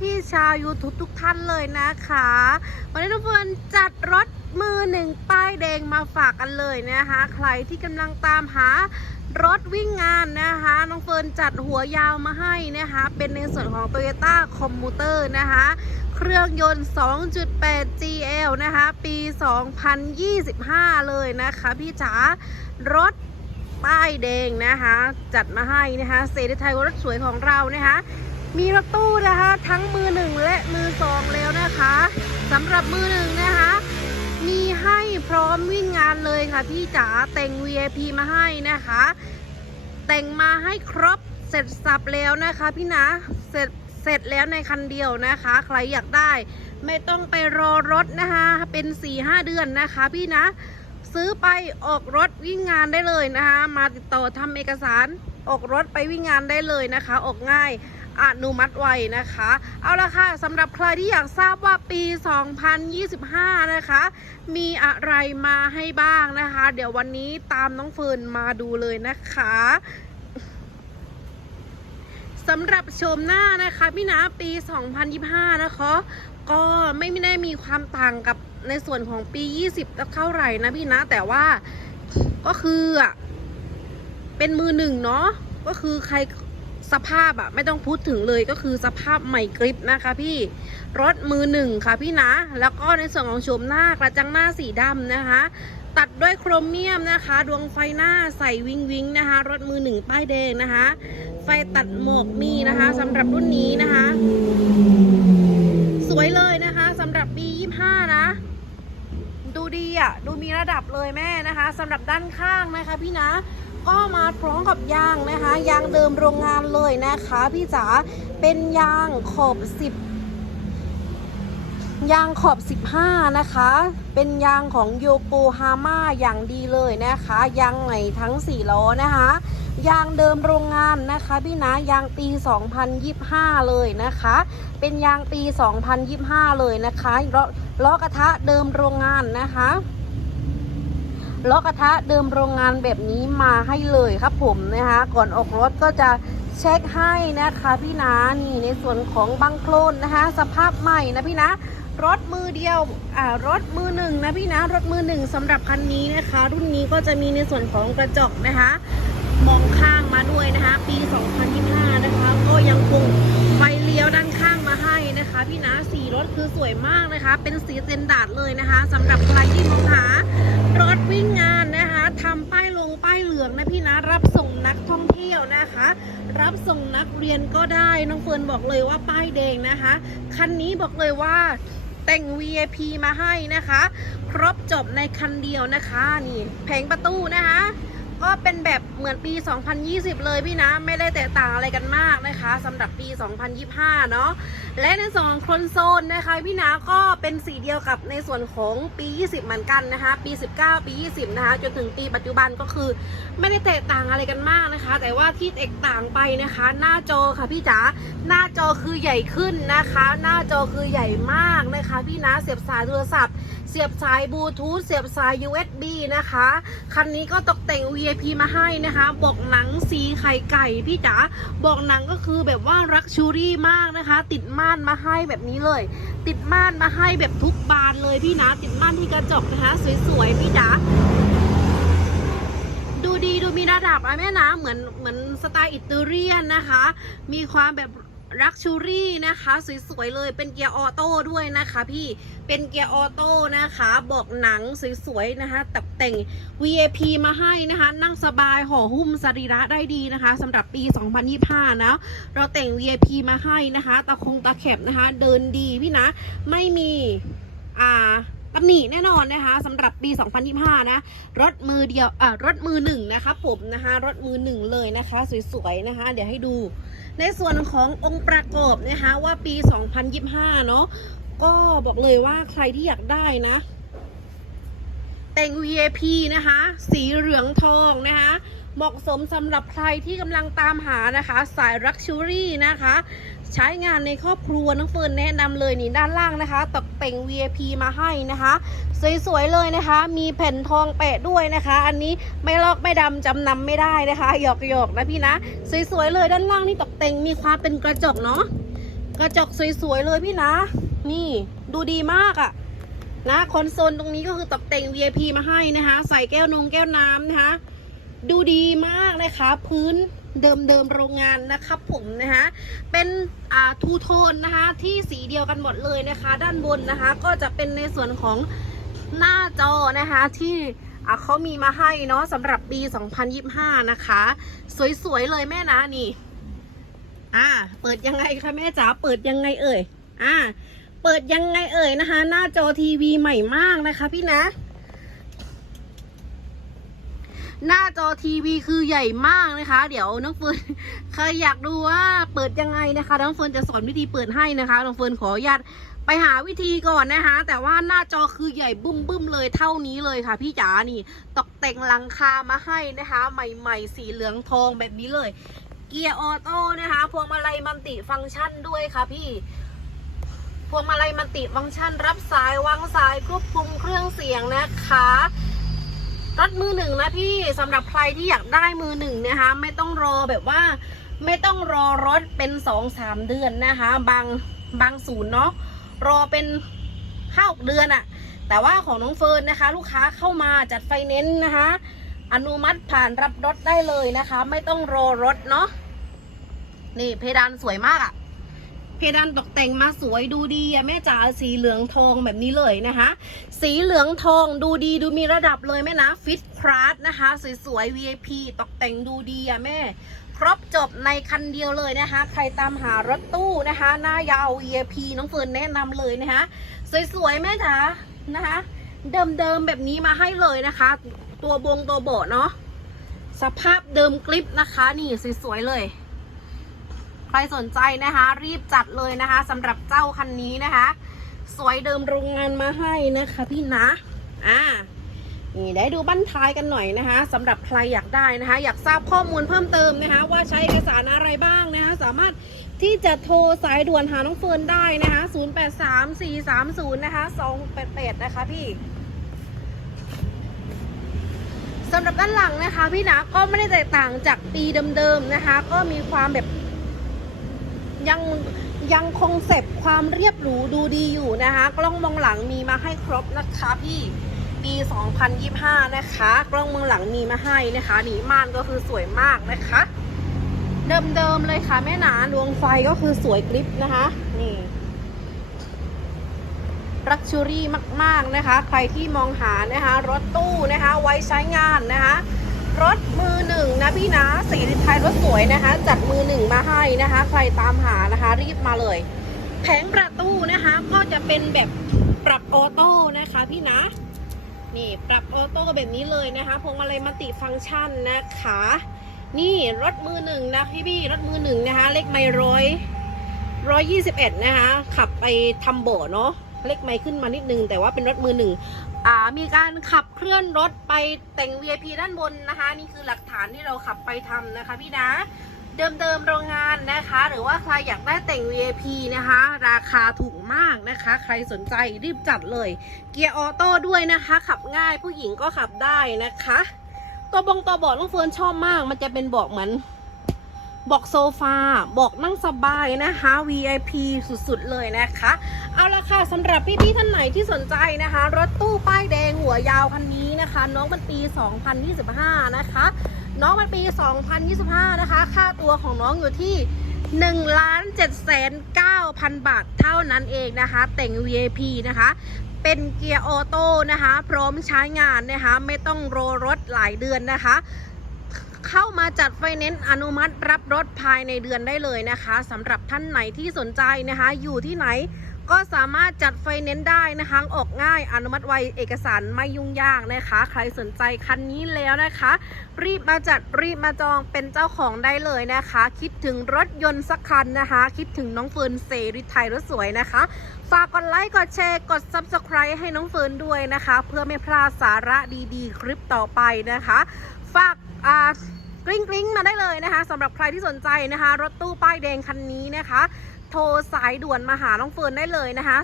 พี่ๆชาว YouTube ทุกท่านเลยนะคะ วันนี้ทุกคนจัดรถมือหนึ่งป้ายแดงมาฝากกันเลยนะคะ ใครที่กำลังตามหารถวิ่งงานนะคะ น้องเฟิร์นจัดหัวยาวมาให้นะคะ เป็นในส่วนของ Toyota Commuter นะคะ เครื่องยนต์ 2.8 GL นะคะ ปี 2025 เลยนะคะพี่จ๋ารถป้ายแดงนะคะ จัดมาให้นะคะ เศรษฐไทยรถสวยของเรานะคะ มีรถตู้นะคะ ทั้งมือหนึ่งและมือสองแล้วนะคะสำหรับมือหนึ่งนะคะ มีให้พร้อมวิ่งงานเลยค่ะพี่จ๋าแต่ง VIP มาให้นะคะ แต่งมาให้ครบเสร็จสับแล้วนะคะพี่นะเสร็จเสร็จแล้วในคันเดียวนะคะ ใครอยากได้ ไม่ต้องไปรอรถนะคะ เป็น4-5หเดือนนะคะพี่นะ ซื้อไปออกรถวิ่งงานได้เลยนะคะ มาติดต่อทำเอกสารออกรถไปวิ่งงานได้เลยนะคะ ออกง่ายอนุมัติไวนะคะ เอาละค่ะสำหรับใครที่อยากทราบว่าปี 2025 นะคะ มีอะไรมาให้บ้างนะคะ เดี๋ยววันนี้ตามน้องเฟิร์นมาดูเลยนะคะสำหรับโฉมหน้านะคะพี่นะปี 2025 นะคะ ก็ไม่ได้มีความต่างกับ ในส่วนของปี 20เท่าไหร่นะพี่นะ แต่ว่าก็คืออะเป็นมือหนึ่งเนาะก็คือใครสภาพอะไม่ต้องพูดถึงเลยก็คือสภาพใหม่กริปนะคะพี่รถมือหนึ่งค่ะพี่นะ แล้วก็ในส่วนของโฉมหน้ากระจังหน้าสีดำนะคะ ตัดด้วยโครเมียมนะคะ ดวงไฟหน้าใส่วิงวิงนะคะ รถมือหนึ่งป้ายแดงนะคะ ไฟตัดหมวกมีนะคะสำหรับรุ่นนี้นะคะ สวยเลยนะคะสำหรับปี25 นะ ดูดีอะ ดูมีระดับเลยแม่นะคะสำหรับด้านข้างนะคะพี่นะ ก็มาพร้อมกับยางนะคะ ยางเดิมโรงงานเลยนะคะ พี่จ๋าเป็นยางขอบ10ยางขอบ 15 นะคะ เป็นยางของโยโกฮาม่าอย่างดีเลยนะคะ ยางใหม่ทั้ง 4 ล้อนะคะ ยางเดิมโรงงานนะคะพี่นะยางปี 2025 เลยนะคะ เป็นยางปี 2025 เลยนะคะล้อล้อกระทะเดิมโรงงานนะคะล้อกระทะเดิมโรงงานแบบนี้มาให้เลยครับผมนะคะ ก่อนออกรถก็จะเช็คให้นะคะพี่นะนี่ในส่วนของบังโคลนนะคะ สภาพใหม่นะพี่นะรถมือเดียวอ่ารถมือหนึ่งนะพี่นะรถมือหนึ่งสำหรับคันนี้นะคะ รุ่นนี้ก็จะมีในส่วนของกระจกนะคะ มองข้างมาด้วยนะคะ ปี 2025 นะคะ ก็ยังคงไฟเลี้ยวด้านข้างมาให้นะคะ พี่นะสีรถคือสวยมากนะคะ เป็นสีเจนดาดเลยนะคะสำหรับใครที่มองหารถวิ่งงานนะคะทำป้ายลงป้ายเหลืองนะพี่นะรับส่งนักท่องเที่ยวนะคะ รับส่งนักเรียนก็ได้น้องเฟิร์นบอกเลยว่าป้ายแดงนะคะคันนี้บอกเลยว่าแต่ง VIP มาให้นะคะ ครบจบในคันเดียวนะคะ นี่แผงประตูนะคะ ก็เป็นแบบเหมือนปี 2020 เลยพี่นะ ไม่ได้แตกต่างอะไรกันมากนะคะสำหรับปี 2025 เนาะและในส่วนของคอนโซลนะคะพี่นะก็เป็นสีเดียวกับในส่วนของปี 20 เหมือนกันนะคะ ปี 19 ปี 20 นะคะ จนถึงปีปัจจุบันก็คือ ไม่ได้แตกต่างอะไรกันมากนะคะ แต่ว่าที่แตกต่างไปนะคะ หน้าจอค่ะพี่จ๋าหน้าจอคือใหญ่ขึ้นนะคะ หน้าจอคือใหญ่มากนะคะ พี่นะเสียบสายโทรศัพท์ เสียบสายบลูทูธเสียบสาย USB นะคะ คันนี้ก็ตกแต่ง VIP มาให้นะคะบอกหนังสีไข่ไก่พี่จ๋าบอกหนังก็คือแบบว่ารักชูรี่มากนะคะ ติดม่านมาให้แบบนี้เลย ติดม่านมาให้แบบทุกบานเลยพี่นะ ติดม่านที่กระจกนะคะ สวยๆพี่จ๋าดูดีดูมีระดับอะแม่นะเหมือนเหมือนสไตล์อิตาเลียนนะคะ มีความแบบ รักชูรี่นะคะสวยๆเลยเป็นเกียร์ออโต้ด้วยนะคะ พี่เป็นเกียร์ออโต้นะคะบอกหนังสวยๆนะคะตับแต่ง VIP มาให้นะคะ นั่งสบายห่อหุ้มสรีระได้ดีนะคะสำหรับปี 2025นะเราแต่ง VIP มาให้นะคะตะคงตะแคบนะคะ เดินดีพี่นะไม่มีอ่าตำหนิแน่นอนนะคะสำหรับปี 2025 นะ รถมือเดียวอ่ารถมือหนึ่งนะคะผมนะคะ รถมือหนึ่งเลยนะคะ สวยๆนะคะ เดี๋ยวให้ดู ในส่วนขององค์ประกอบนะคะว่าปี 2025 เนาะก็บอกเลยว่าใครที่อยากได้นะ แต่ง VIP นะคะ สีเหลืองทองนะคะ เหมาะสมสำหรับใครที่กำลังตามหานะคะ สายรักชูรี่นะคะ ใช้งานในครอบครัวน้องเฟิร์นแนะนำเลยนี่ด้านล่างนะคะตกแต่ง VIP มาให้นะคะ สวยๆเลยนะคะ มีแผ่นทองแปะด้วยนะคะ อันนี้ไม่ลอกไม่ดำจำนำไม่ได้นะคะหยอกๆนะพี่นะ สวยๆเลยด้านล่างนี่ตกแต่งมีความเป็นกระจกเนาะกระจกสวยๆเลยพี่นะ นี่ดูดีมากอะนะคอนโซลตรงนี้ก็คือตกแต่ง VIP มาให้นะคะ ใส่แก้วนงแก้วน้ำนะคะ ดูดีมากนะคะ พื้นเดิมเดิมๆโรงงานนะครับผมนะคะเป็นทูโทนนะคะที่สีเดียวกันหมดเลยนะคะ ด้านบนนะคะก็จะเป็นในส่วนของหน้าจอนะคะที่เขามีมาให้เนาะสำหรับปี 2025 นะคะ สวยๆเลยแม่นะนี่ อ่า เปิดยังไงคะแม่จ๋าเปิดยังไงเอ่ย อ่า เปิดยังไงเอ่ยนะคะ หน้าจอทีวีใหม่มากนะคะพี่นะ หน้าจอทีวีคือใหญ่มากนะคะ เดี๋ยวน้องเฟิร์นใครอยากดูว่าเปิดยังไงนะคะ น้องเฟิร์นจะสอนวิธีเปิดให้นะคะ น้องเฟิร์นขออนุญาตไปหาวิธีก่อนนะคะ แต่ว่าหน้าจอคือใหญ่บึ้มบึ้มเลยเท่านี้เลยค่ะ พี่จ๋านี่ตกแต่งหลังคามาให้นะคะ ใหม่ๆ สีเหลืองทองแบบนี้เลย เกียร์ออโต้นะคะพวงมาลัยมัลติฟังก์ชันด้วยค่ะพี่พวงมาลัยมัลติฟังก์ชัน รับสายวางสายควบคุมเครื่องเสียงนะคะ รถมือหนึ่งนะพี่สำหรับใครที่อยากได้มือหนึ่งนะคะ ไม่ต้องรอแบบว่า ไม่ต้องรอรถเป็นสองสามเดือนนะคะ บางบางศูนย์เนาะรอเป็นห้าเดือนอะแต่ว่าของน้องเฟิร์นนะคะ ลูกค้าเข้ามาจัดไฟแนนนะคะ อนุมัติผ่านรับรถได้เลยนะคะ ไม่ต้องรอรถเนาะนี่เพดานสวยมากอะ เพดานตกแต่งมาสวยดูดีอะแม่จ๋าสีเหลืองทองแบบนี้เลยนะคะ สีเหลืองทองดูดีดูมีระดับเลยแม่นะฟิตคลาสนะคะ สวยๆ VIP ตกแต่งดูดีอะแม่ครบจบในคันเดียวเลยนะคะ ใครตามหารถตู้นะคะ หน้ายาว VIP น้องเฟิร์นแนะนำเลยนะคะ สวยๆแม่จ๋านะคะ เดิมๆแบบนี้มาให้เลยนะคะ ตัวบงตัวเบาะเนาะ สภาพเดิมกริปนะคะ นี่สวยๆเลย ใครสนใจนะคะ รีบจัดเลยนะคะสำหรับเจ้าคันนี้นะคะ สวยเดิมโรงงานมาให้นะคะพี่นะ อ่านี่ได้ดูบั้นท้ายกันหน่อยนะคะสำหรับใครอยากได้นะคะ อยากทราบข้อมูลเพิ่มเติมนะคะ ว่าใช้เอกสารอะไรบ้างนะคะ สามารถที่จะโทรสายด่วนหาน้องเฟิร์นได้นะคะ 083430นะคะ288นะคะพี่สำหรับด้านหลังนะคะ พี่นะก็ไม่ได้แตกต่างจากปีเดิมๆนะคะ ก็มีความแบบ ยังยังคงเซปต์ความเรียบหรูดูดีอยู่นะคะ กล้องมองหลังมีมาให้ครบนะคะพี่ปี 2025 นะคะ กล้องมองหลังมีมาให้นะคะหนีม่านก็คือสวยมากนะคะ เดิมๆเลยค่ะแม่หนาดวงไฟก็คือสวยกริปนะคะ นี่รักชูรี่มาก ๆ นะคะ ใครที่มองหานะคะ รถตู้นะคะ ไว้ใช้งานนะคะ รถมือหนึ่งนะพี่นะสีไทยรถสวยนะคะ จัดมือหนึ่งมาให้นะคะ ใครตามหานะคะ รีบมาเลย แผงประตูนะคะ ก็จะเป็นแบบปรับออโต้นะคะ พี่นะ นี่ปรับออโต้แบบนี้เลยนะคะพวงมาลัยมัลติฟังก์ชันนะคะ นี่รถมือหนึ่งนะพี่พี่รถมือหนึ่งนะคะ เลขไม่ร้อยร้อยยี่สิบเอ็ดนะคะ ขับไปทำโบเนาะ เลขไม่ขึ้นมานิดนึง แต่ว่าเป็นรถมือหนึ่งอ่ามีการขับเคลื่อนรถไปแต่ง VIP ด้านบนนะคะ นี่คือหลักฐานที่เราขับไปทำนะคะพี่นะเดิมๆโรงงานนะคะ หรือว่าใครอยากได้แต่ง VIP นะคะ ราคาถูกมากนะคะ ใครสนใจรีบจัดเลย เกียร์ออโต้ด้วยนะคะ ขับง่ายผู้หญิงก็ขับได้นะคะ ตัวบงตัวเบาะน้องเฟิร์นชอบมาก มันจะเป็นเบาะเหมือน บอกโซฟา บอกนั่งสบายนะคะ VIP สุดๆเลยนะคะ เอาละค่ะสำหรับพี่ๆท่านไหนที่สนใจนะคะ รถตู้ป้ายแดงหัวยาวคันนี้นะคะ น้องมันปี 2025 นะคะ น้องมันปี 2025 นะคะ ค่าตัวของน้องอยู่ที่1ล้าน7แสน9พันบาทเท่านั้นเองนะคะ แต่ง VIP นะคะ เป็นเกียร์ออโต้นะคะ พร้อมใช้งานนะคะ ไม่ต้องรอรถหลายเดือนนะคะ เข้ามาจัดไฟแนนซ์อนุมัติรับรถภายในเดือนได้เลยนะคะสำหรับท่านไหนที่สนใจนะคะ อยู่ที่ไหนก็สามารถจัดไฟแนนซ์ได้นะคะออกง่ายอนุมัติไวเอกสารไม่ยุ่งยากนะคะ ใครสนใจคันนี้แล้วนะคะ รีบมาจัดรีบมาจองเป็นเจ้าของได้เลยนะคะ คิดถึงรถยนต์สักคันนะคะ คิดถึงน้องเฟิร์นเซริไทยรถสวยนะคะ ฝากกดไลค์กดแชร์กด Subscribe ให้น้องเฟิร์นด้วยนะคะ เพื่อไม่พลาดสาระดีๆ คลิปต่อไปนะคะ ฝาก กริ๊งกริ๊งมาได้เลยนะคะสำหรับใครที่สนใจนะคะ รถตู้ป้ายแดงคันนี้นะคะ โทรสายด่วนมาหาน้องเฟิร์นได้เลยนะคะ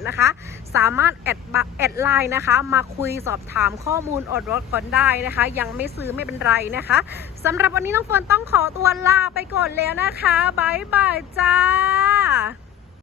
0834302688 นะคะ สามารถแอดแอดไลน์นะคะ มาคุยสอบถามข้อมูลอดรถก่อนได้นะคะ ยังไม่ซื้อไม่เป็นไรนะคะสำหรับวันนี้น้องเฟิร์นต้องขอตัวลาไปก่อนแล้วนะคะบายบายจ้า